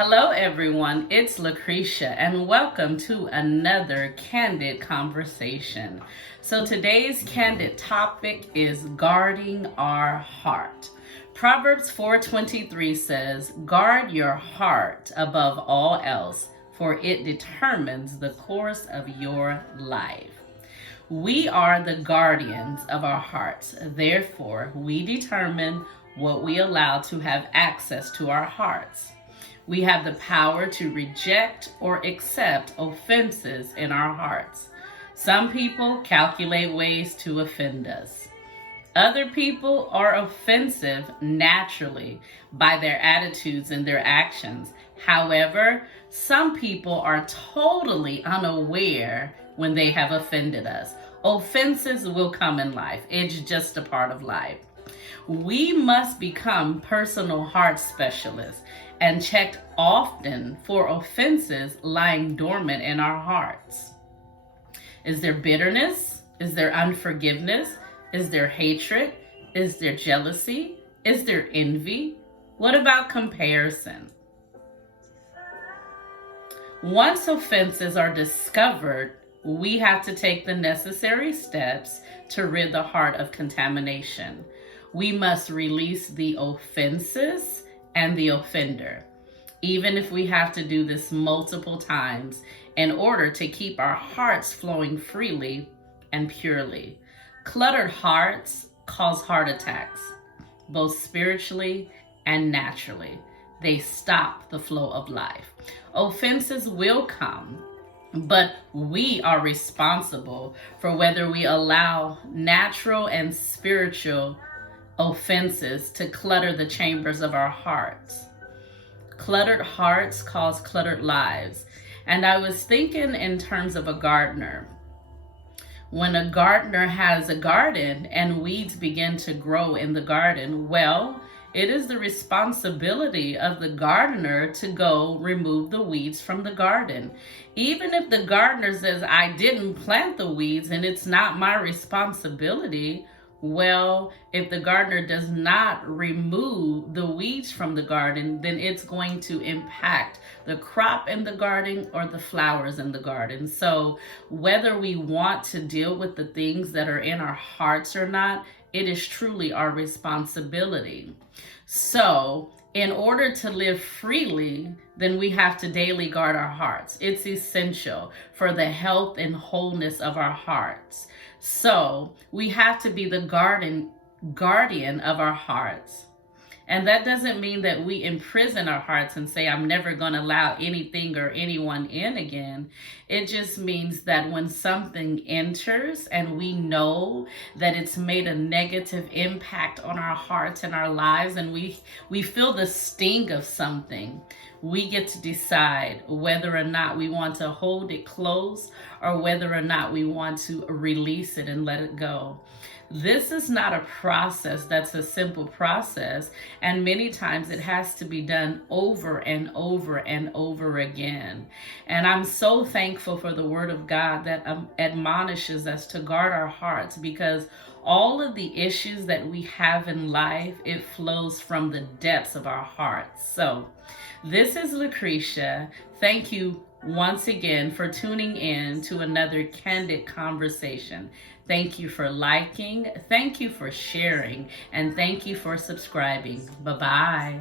Hello, everyone. It's Lucretia, and welcome to another Candid Conversation. So, today's candid topic is guarding our heart. Proverbs 4:23 says, "Guard your heart above all else, for it determines the course of your life." We are the guardians of our hearts. Therefore, we determine what we allow to have access to our hearts. We have the power to reject or accept offenses in our hearts. Some people calculate ways to offend us. Other people are offensive naturally by their attitudes and their actions. However, some people are totally unaware when they have offended us. Offenses will come in life. It's just a part of life. We must become personal heart specialists and check often for offenses lying dormant in our hearts. Is there bitterness? Is there unforgiveness? Is there hatred? Is there jealousy? Is there envy? What about comparison? Once offenses are discovered, we have to take the necessary steps to rid the heart of contamination. We must release the offenses and the offender, even if we have to do this multiple times in order to keep our hearts flowing freely and purely. Cluttered hearts cause heart attacks, both spiritually and naturally. They stop the flow of life. Offenses will come, but we are responsible for whether we allow natural and spiritual offenses to clutter the chambers of our hearts. Cluttered hearts cause cluttered lives. And I was thinking in terms of a gardener. When a gardener has a garden and weeds begin to grow in the garden, well, it is the responsibility of the gardener to go remove the weeds from the garden. Even if the gardener says, "I didn't plant the weeds and it's not my responsibility," well, if the gardener does not remove the weeds from the garden, then it's going to impact the crop in the garden or the flowers in the garden. So whether we want to deal with the things that are in our hearts or not, it is truly our responsibility. So in order to live freely, then we have to daily guard our hearts. It's essential for the health and wholeness of our hearts. So we have to be the guardian of our hearts. And that doesn't mean that we imprison our hearts and say, "I'm never going to allow anything or anyone in again." It just means that when something enters and we know that it's made a negative impact on our hearts and our lives, and we feel the sting of something, we get to decide whether or not we want to hold it close or whether or not we want to release it and let it go. This is not a process that's a simple process, and many times it has to be done over and over and over again. And I'm so thankful for the Word of God that admonishes us to guard our hearts, because all of the issues that we have in life, it flows from the depths of our hearts. So this is Lucretia. Thank you once again for tuning in to another Candid Conversation. Thank you for liking, thank you for sharing, and thank you for subscribing. Bye-bye.